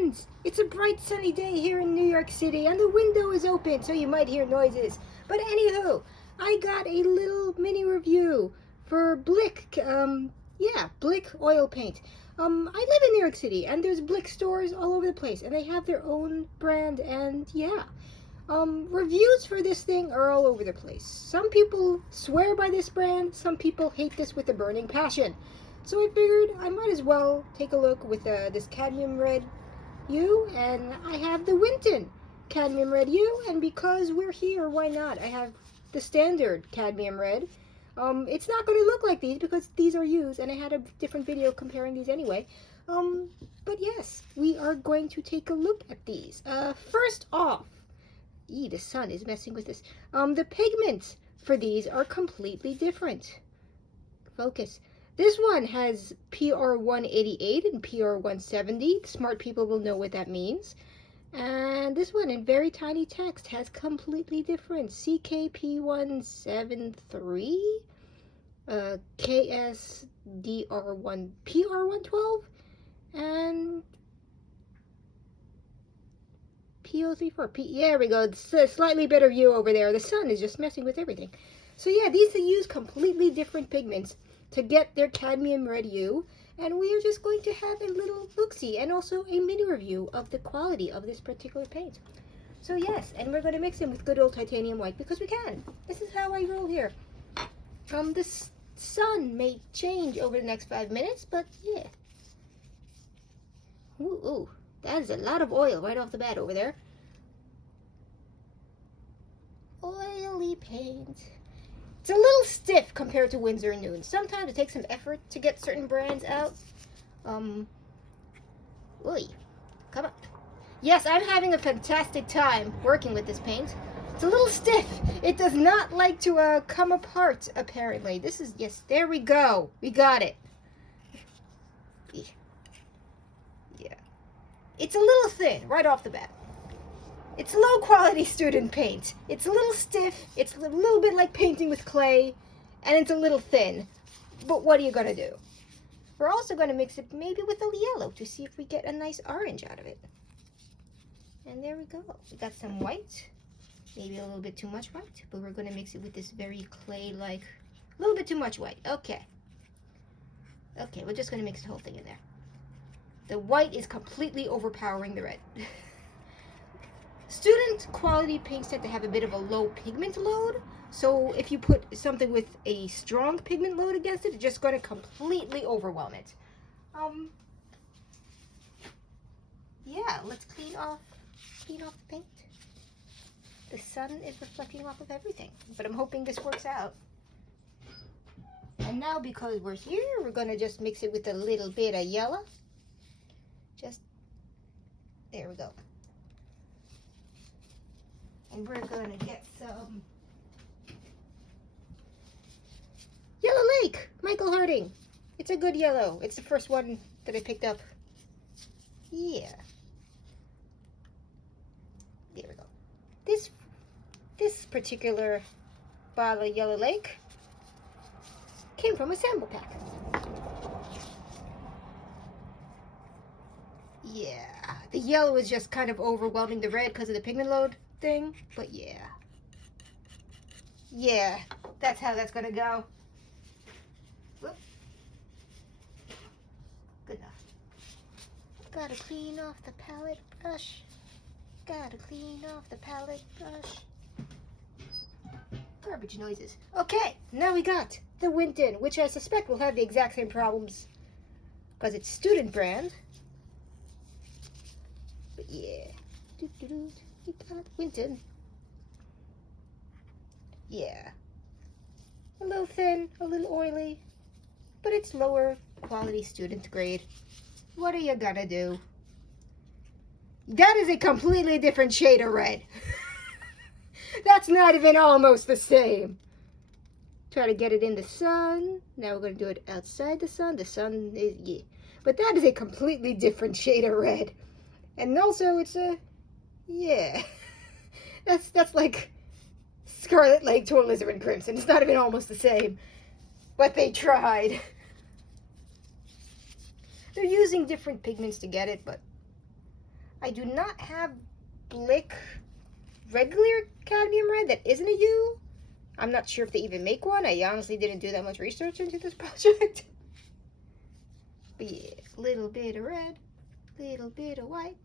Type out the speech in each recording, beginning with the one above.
friends! It's a bright sunny day here in New York City and the window is open so you might hear noises. But anywho, I got a little mini review for Blick, Blick oil paint. I live in New York City and there's Blick stores all over the place and they have their own brand and reviews for this thing are all over the place. Some people swear by this brand, some people hate this with a burning passion. So I figured I might as well take a look with this cadmium red hue, and I have the Winton cadmium red hue, and because we're here, why not? I have the standard cadmium red. It's not going to look like these because these are used, and I had a different video comparing these anyway. But yes, we are going to take a look at these. First off, the sun is messing with this. The pigments for these are completely different. Focus. This one has PR188 and PR170. Smart people will know what that means. And this one in very tiny text has completely different. CKP173, KSDR1, PR112, and P034. There we go. It's a slightly better view over there. The sun is just messing with everything. So yeah, these use completely different pigments to get their cadmium red hue, and we are just going to have a little look-see and also a mini review of the quality of this particular paint. So yes, and we're going to mix them with good old titanium white because we can. This is how I roll here. The sun may change over the next 5 minutes, but yeah. Ooh, that is a lot of oil right off the bat over there. Oily paint. It's a little stiff compared to Winsor Newton. Sometimes it takes some effort to get certain brands out. Come on. Yes, I'm having a fantastic time working with this paint. It's a little stiff. It does not like to come apart, apparently. This is, yes, there we go. We got it. Yeah. It's a little thin right off the bat. It's low quality student paint. It's a little stiff, it's a little bit like painting with clay, and it's a little thin. But what are you gonna do? We're also gonna mix it maybe with a yellow to see if we get a nice orange out of it. And there we go. We got some white, maybe a little bit too much white, but we're gonna mix it with this very clay-like, a little bit too much white. Okay, we're just gonna mix the whole thing in there. The white is completely overpowering the red. Student quality paints tend to have a bit of a low pigment load, so if you put something with a strong pigment load against it, it's just going to completely overwhelm it. Yeah, let's clean off the paint. The sun is reflecting off of everything, but I'm hoping this works out. And now because we're here, we're going to just mix it with a little bit of yellow. There we go. And we're going to get some Yellow Lake, Michael Harding. It's a good yellow. It's the first one that I picked up. Yeah. There we go. This particular bottle of Yellow Lake came from a sample pack. Yeah. The yellow is just kind of overwhelming the red because of the pigment load thing, but yeah, that's how that's gonna go. Whoop. Good enough. Gotta clean off the palette brush. Garbage noises. Okay, now we got the Winton, which I suspect will have the exact same problems because it's student brand. But yeah. You got Winton. Yeah. A little thin, a little oily, but it's lower quality student grade. What are you gonna do? That is a completely different shade of red. That's not even almost the same. Try to get it in the sun. Now we're gonna do it outside the sun. The sun is, yeah. But that is a completely different shade of red. And also it's a, yeah, that's like Scarlet Lake to Alizarin Crimson. It's not even almost the same, but they tried. They're using different pigments to get it, but I do not have Blick regular cadmium red that isn't a U. I'm not sure if they even make one. I honestly didn't do that much research into this project. But yeah, little bit of red, little bit of white,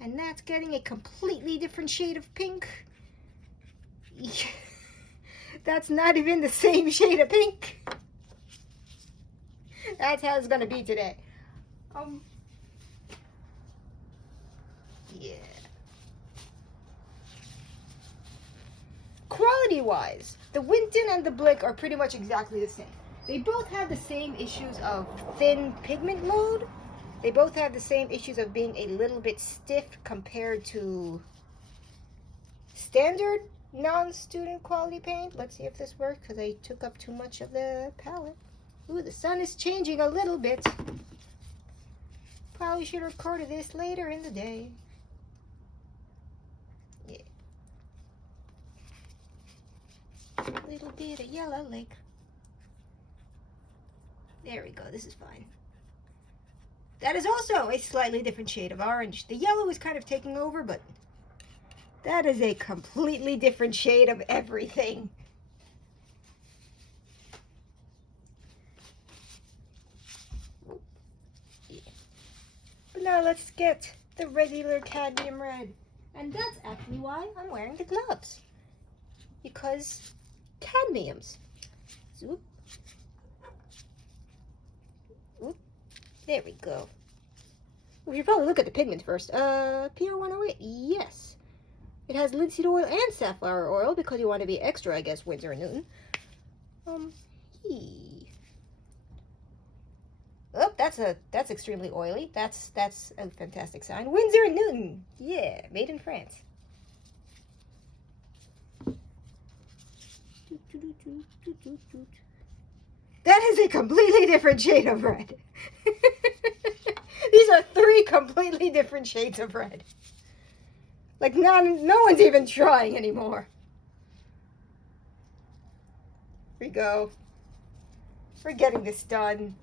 and that's getting a completely different shade of pink. That's not even the same shade of pink. That's how it's gonna be today. Yeah. Quality-wise, the Winton and the Blick are pretty much exactly the same. They both have the same issues of thin pigment load. They both have the same issues of being a little bit stiff compared to standard non-student quality paint. Let's see if this works, because I took up too much of the palette. Ooh, the sun is changing a little bit. Probably should have recorded this later in the day. Yeah. A little bit of yellow, like. There we go, this is fine. That is also a slightly different shade of orange. The yellow is kind of taking over, but that is a completely different shade of everything. Yeah. But now let's get the regular cadmium red. And that's actually why I'm wearing the gloves. Because cadmiums. Zoop. Oop. There we go. We should probably look at the pigment first. PR108, yes. It has linseed oil and safflower oil because you want to be extra, I guess, Winsor Newton. Oh, that's extremely oily. That's a fantastic sign. Winsor Newton, yeah, made in France. That is a completely different shade of red. These are 3 completely different shades of red. Like, no one's even trying anymore. Here we go. We're getting this done.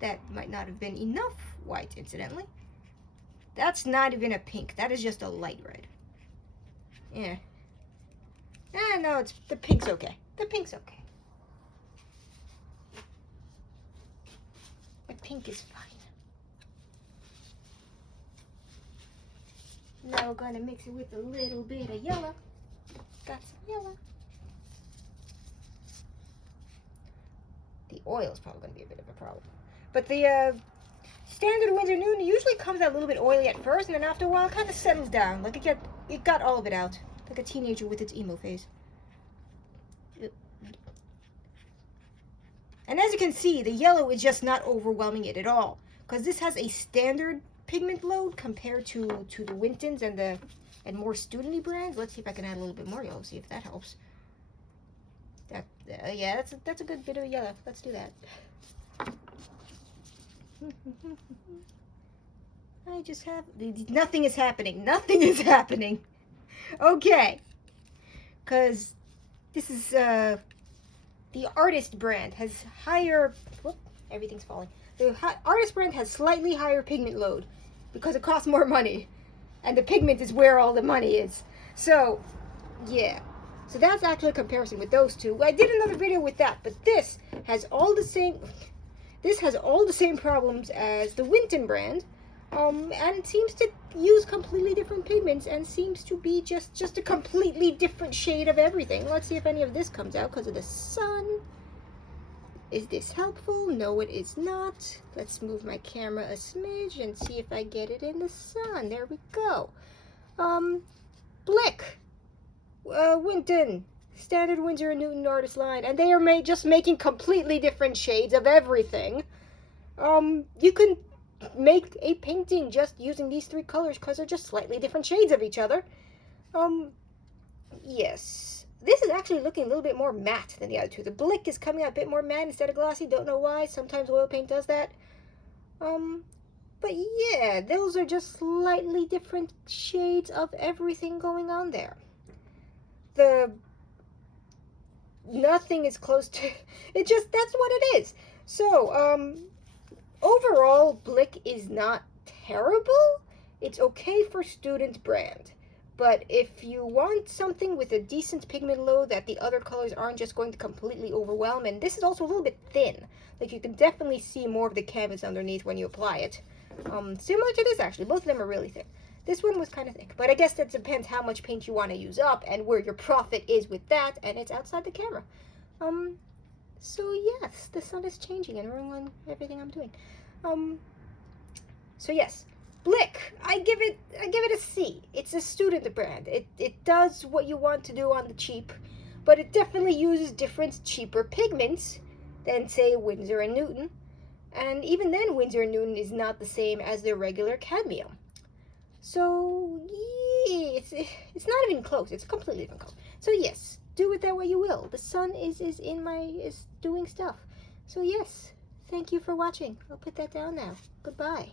That might not have been enough white, incidentally. That's not even a pink. That is just a light red. Yeah. Ah, no, the pink's okay. The pink's okay. The pink is fine. Now we're going to mix it with a little bit of yellow. Got some yellow. The oil is probably going to be a bit of a problem. But the standard Winsor Newton usually comes out a little bit oily at first, and then after a while it kind of settles down. Like it got all of it out. Like a teenager with its emo phase. And as you can see, the yellow is just not overwhelming it at all. Because this has a standard pigment load compared to the Wintons and more student-y brands. Let's see if I can add a little bit more yellow, see if that helps. Yeah, that's a good bit of yellow. Let's do that. I just have... Nothing is happening. Nothing is happening. Okay. Because this is... the Artist brand has higher... Whoop, everything's falling. The Artist brand has slightly higher pigment load because it costs more money. And the pigment is where all the money is. So, yeah. So that's actually a comparison with those two. I did another video with that, but this has all the same... This has all the same problems as the Winton brand, and seems to use completely different pigments and seems to be just a completely different shade of everything. Let's see if any of this comes out because of the sun. Is this helpful? No, it is not. Let's move my camera a smidge and see if I get it in the sun. There we go. Blick, Winton, standard Winsor Newton Artist line, and they are just making completely different shades of everything. You can make a painting just using these 3 colors because they're just slightly different shades of each other. Yes. This is actually looking a little bit more matte than the other two. The Blick is coming out a bit more matte instead of glossy. Don't know why. Sometimes oil paint does that. But yeah, those are just slightly different shades of everything going on there. Nothing is close to... that's what it is. So, overall, Blick is not terrible. It's okay for student brand. But if you want something with a decent pigment load that the other colors aren't just going to completely overwhelm, and this is also a little bit thin. Like, you can definitely see more of the canvas underneath when you apply it. Similar to this, actually. Both of them are really thin. This one was kind of thick. But I guess that depends how much paint you want to use up and where your profit is with that, and it's outside the camera. So yes, the sun is changing and ruining everything I'm doing. So yes. Blick, I give it a C. It's a student brand. It does what you want to do on the cheap, but it definitely uses different, cheaper pigments than, say, Winsor and Newton. And even then, Winsor and Newton is not the same as their regular cadmium. So yeah, it's not even close. It's completely different color. So yes, do with that what you will. The sun is doing stuff. So yes, thank you for watching. I'll put that down now. Goodbye.